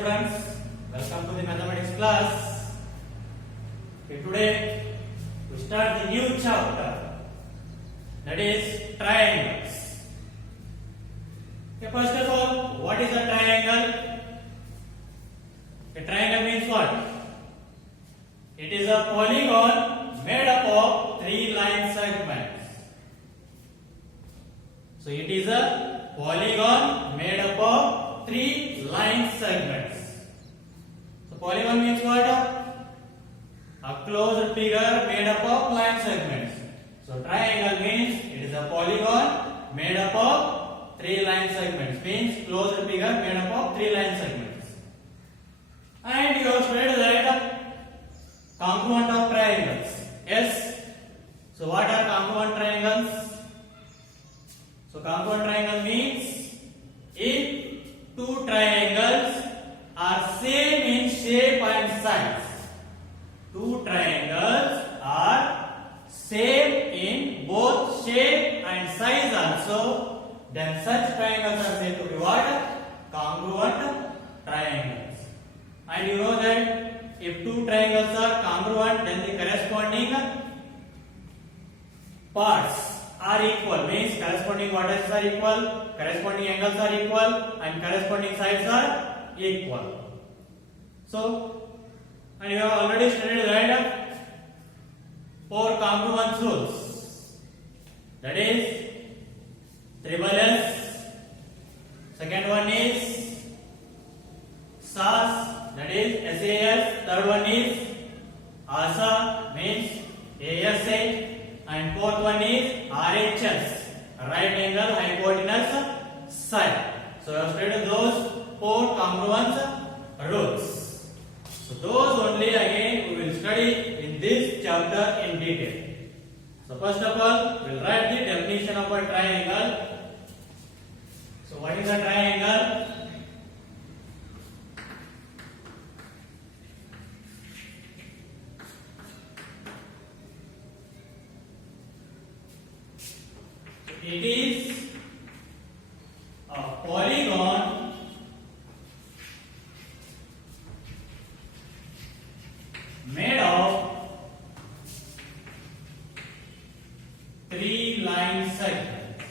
students, welcome to the mathematics class. Okay, today we start the new chapter, that is triangles. Okay, first of all, what is a triangle? A triangle means what? It is a polygon made up of three line segments. So it is a polygon made up of three line segments. So polygon means what? A closed figure made up of line segments. So triangle means it is a polygon made up of three line segments. Means closed figure made up of three line segments. And you have studied that congruent of triangles. Yes. So what are congruent triangles? So congruent triangle means if two triangles are same in shape and size. Two triangles are same in both shape and size also, then such triangles are said to be what? Congruent triangles. And you know that if two triangles are congruent, then the corresponding parts are equal, means corresponding vertices are equal, corresponding angles are equal, and corresponding sides are equal. So, and you have already studied that four congruence rules. That is triple S. Second one is SAS, that is SAS. Third one is ASA, means ASA. And fourth one is RHS, right angle hypotenuse side. So I have studied those four congruence rules. So those only again we will study in this chapter in detail. So first of all, we will write the definition of a triangle. So what is a triangle? It is a polygon made of three line segments.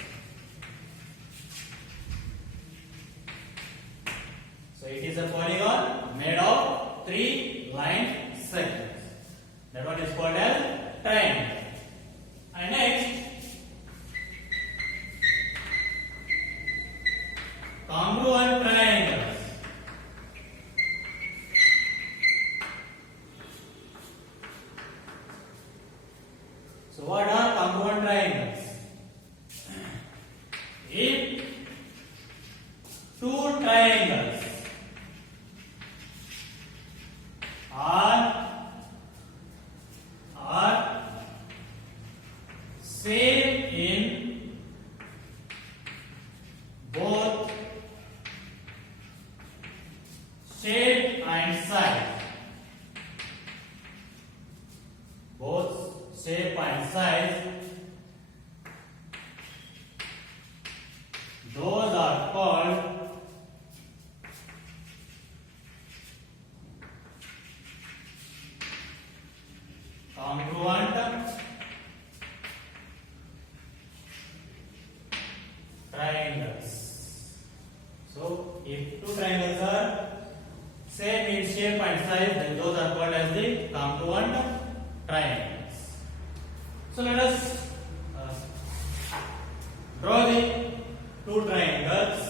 So it is a polygon made of three line segments. That one is called as triangle. And next, congruent triangles. So what are congruent triangles? If two triangles are same in both shape and size, both shape and size, those are called congruent triangles. So if two triangles are same in shape and size, then those are called as the congruent triangles. So let us draw the two triangles.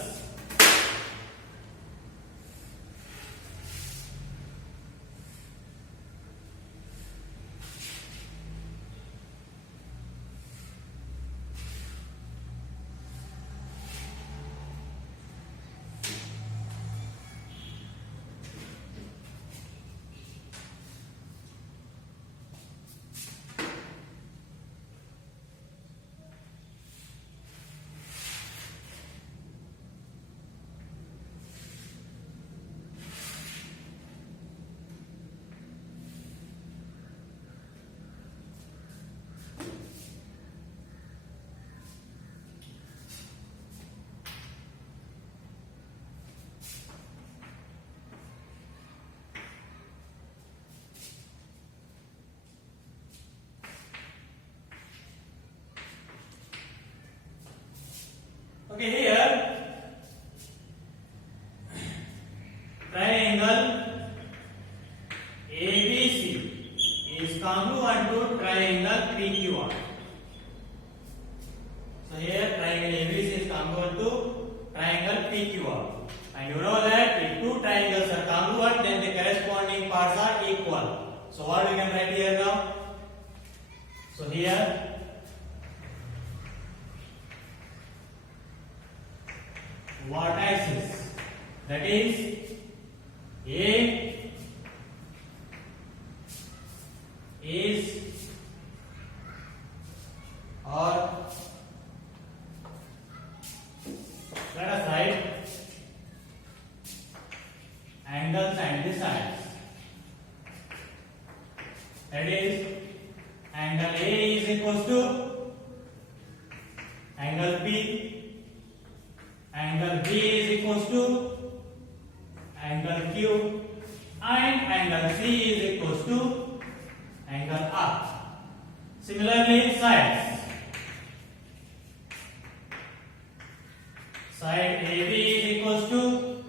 Okay, here triangle ABC is congruent to triangle PQR. So here triangle ABC is congruent to triangle PQR. And you know that if two triangles are congruent, then the corresponding parts are equal. So what we can write here now? So here vertices, that is A is or let us write angles and the sides. That is angle A is equals to angle P, angle B is equals to angle Q, and angle C is equals to angle R. Similarly, sides. Side AB is equals to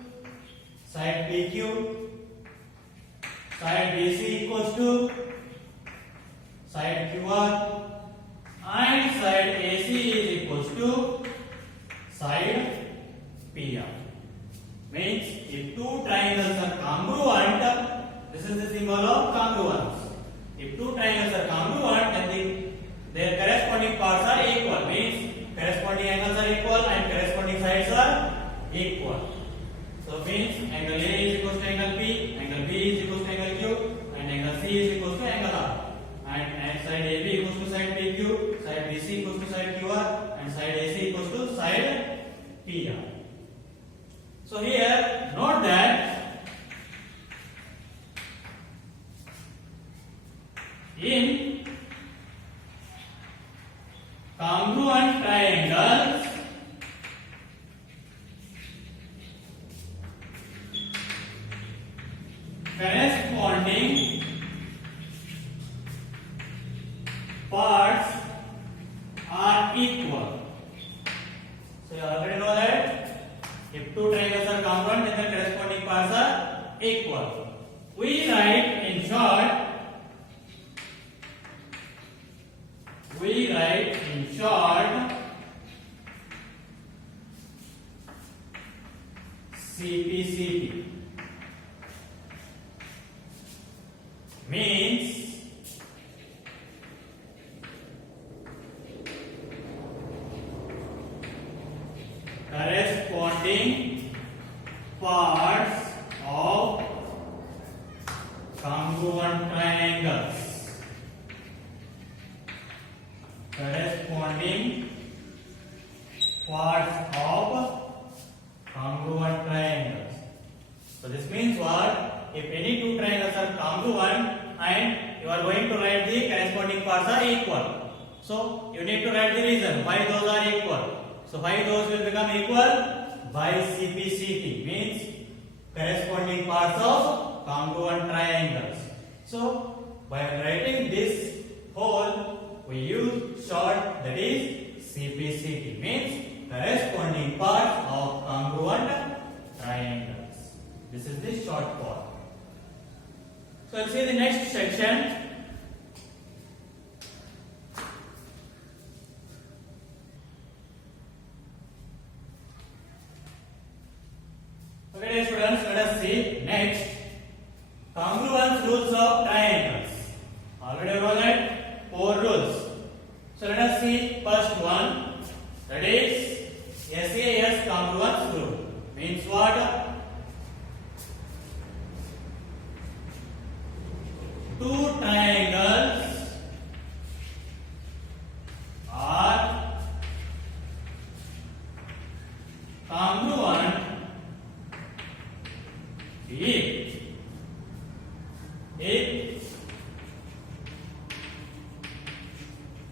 side PQ, side BC equals to side QR, and side AC is equals to side PR. Means if two triangles are congruent, this is the symbol of congruence. If two triangles are congruent, then their corresponding parts are equal. Means corresponding angles are equal and corresponding sides are equal. So means angle A is equal to angle P, angle B is equal to angle Q, and angle C is equal to angle R. And side AB equals to side PQ, side BC equals to side QR, and side AC equals to side PR. So here note that in congruent triangles, corresponding parts are equal. So you already know that if two triangles are congruent, then the corresponding parts are equal. We write in short CPCP means corresponding parts of congruent triangles. Corresponding parts of congruent triangles. So this means what? If any two triangles are congruent and you are going to write the corresponding parts are equal. So you need to write the reason why those are equal. So why those will become equal? By CPCT means corresponding parts of congruent triangles. So by writing this whole, we use short, that is CPCT means corresponding parts of congruent triangles. This is the short form. So let's see the next section. Okay, dear students, let us see next congruence rules of triangles. Already know that 4 rules. So let us see first one, that is SAS congruence rule. Means what? Two triangles are congruent if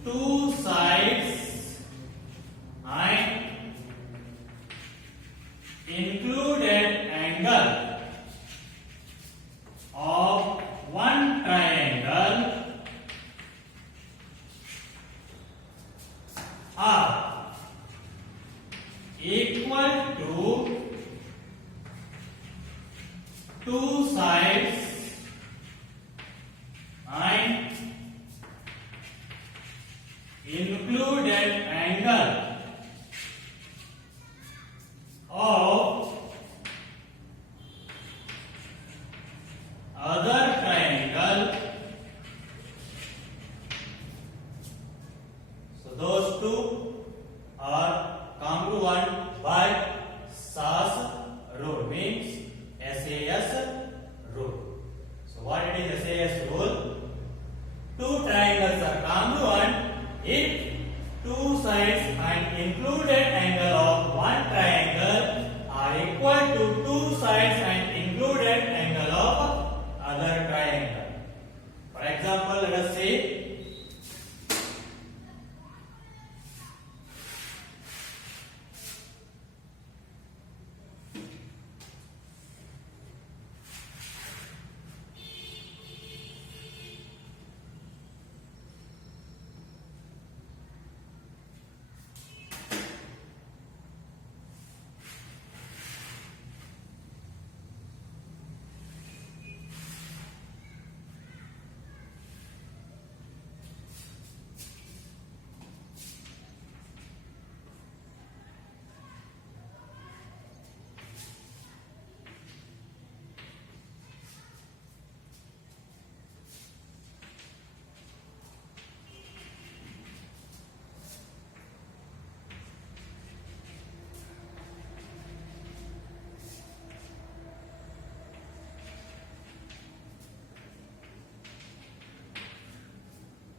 two sides and included angle of one triangle are equal to two sides and included angle of other triangle. So those two are congruent by SAS rule, means SAS rule. So what it is SAS rule? Two triangles are congruent if two sides and included angle of one triangle are equal to two sides and included angle of other triangle. For example, let us say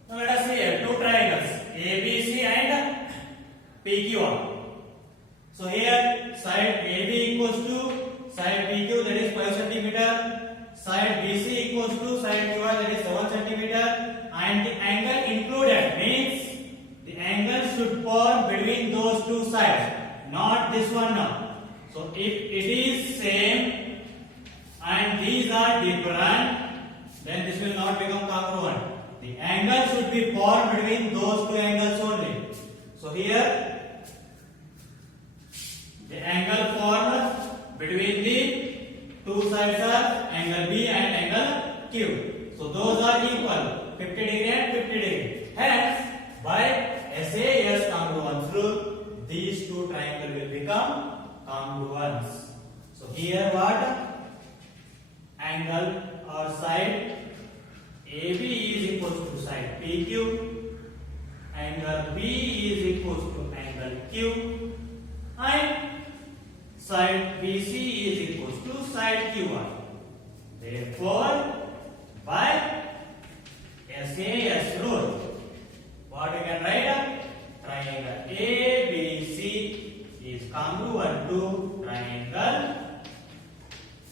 now let us see here two triangles ABC and PQR. So here side AB equals to side PQ, that is 5 centimeter, side BC equals to side QR, that is 7 centimeter, and the angle included means the angle should form between those two sides, not this one now. So if it is same and these are different, then this will not become congruent. The angle should be formed between those two angles only. So here the angle formed between the two sides are angle B and angle Q. So those are equal, 50 degree and 50 degree. Hence, by SAS congruence rule, these two triangles will become congruence. So here what? Angle or side AB is equals to side PQ, angle B is equals to angle Q, and side BC is equals to side QR. Therefore, by SAS rule, what we can write? Triangle ABC is congruent to triangle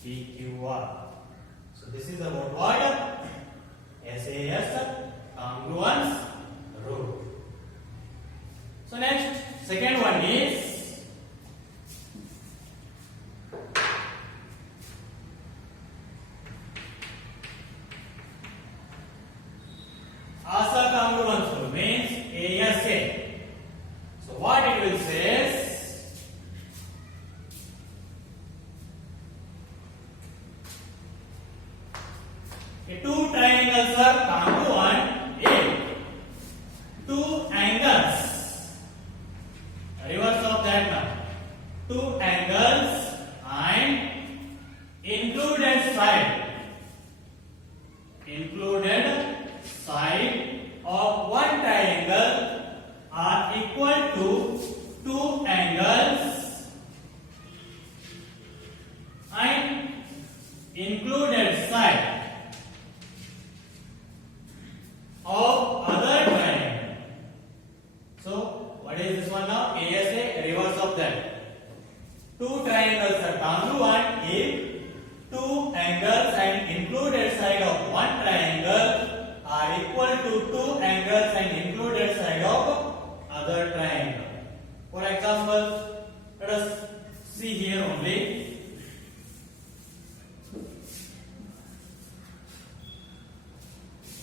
PQR. So this is about what? SAS congruence rule. So next, second one is ASA congruence rule, means ASA. So what it will say is, two triangles are congruent if two angles, reverse of that now, two angles and included side of one triangle are equal to two angles and included side of other triangle. So what is this one now? ASA, reverse of that. Two triangles are congruent if two angles and included side of one triangle are equal to two angles and included side of other triangle. For example, let us see here only.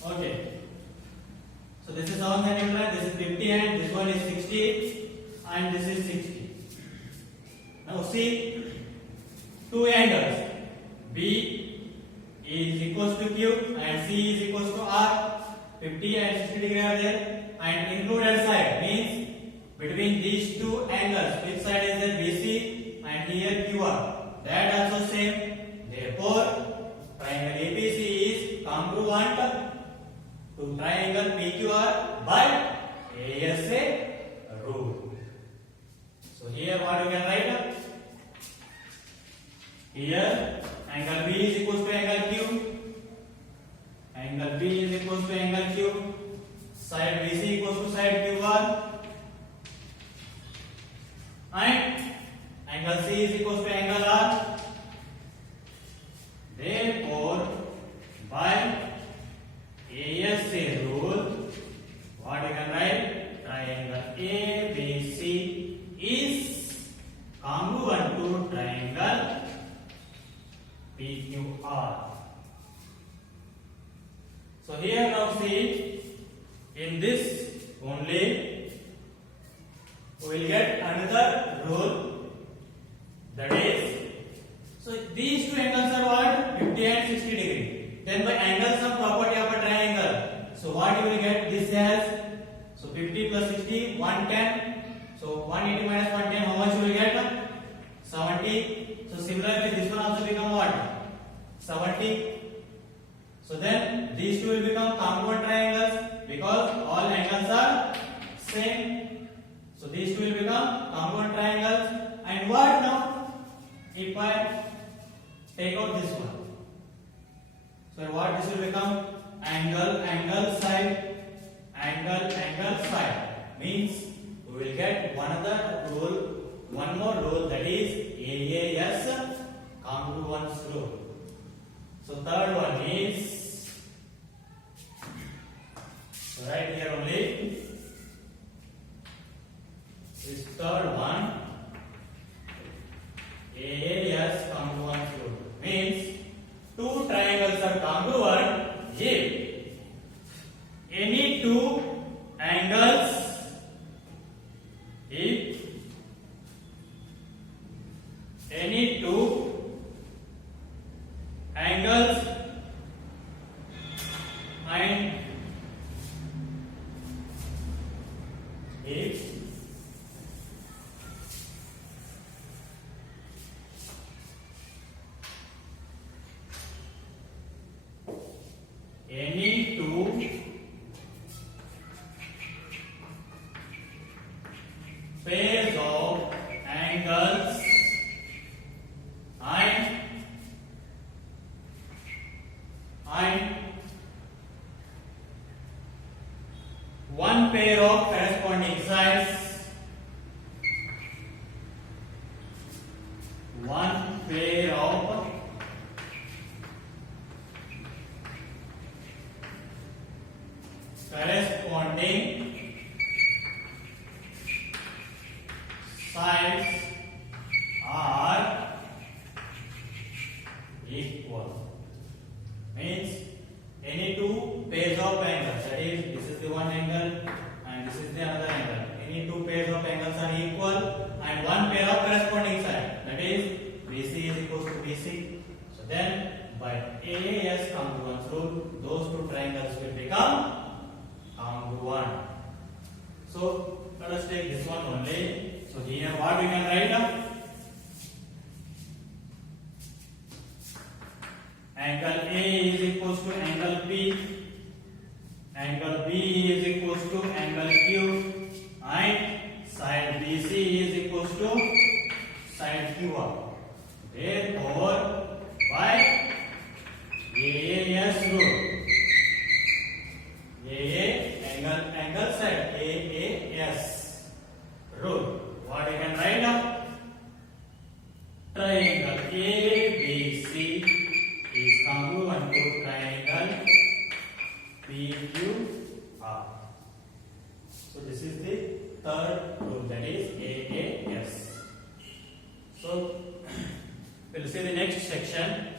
Okay. So this is 7 centimeter, this is 50 and this one is 60 and this is 60. Now see two angles. B is equals to Q and C is equals to R. 50 and 60 degree are there, and included side means between these two angles, which side is there? BC and here QR. That also same. Therefore, triangle APC is congruent to triangle PQR by ASA rule. So here what we can write? Here angle B is equals to angle Q. Angle B is equals to angle Q. Side BC equals to side QR. And angle C is equals to angle R. Therefore, by ASA rule, what you can write? Triangle ABC is congruent to triangle PQR. So here now see, in this only we will get another rule, that is, so these two angles are what? 50 and 60 degree. Then by angle sum property of a triangle, so what you will get? This has, so 50 plus 60, 110. So 180 minus 110, how much you will get? 70. So similarly this one also become what? 70. So then these two will become congruent triangles because all angles are same. So these two will become congruent triangles. And what now? If I take out this one, so what this will become? Angle side, angle side, means we will get one more rule, that is AAS congruence rule. So third one is, so right here only, this third one, AAS congruence rule, means two triangles are congruent if any two angles, if any two angles and if any two pairs of angles and one pair of corresponding sides, one pair of corresponding sides are equal. Means any two pairs of angles, that is, this is the one angle and this is the another angle. Any two pairs of angles are equal and one pair of corresponding side, that is, BC is equals to BC. So then, by AAS congruence rule, those two triangles will become congruent. So let us take this one only. So here what we can write down? Angle A is equals to angle B, angle B is equals to angle Q, and side BC is equals to side QR. Therefore, by AAS rule, angle side, AAS rule, what you can write down? Triangle ABC is congruent to triangle PQR. So this is the third rule, that is AAS. So we'll see the next section.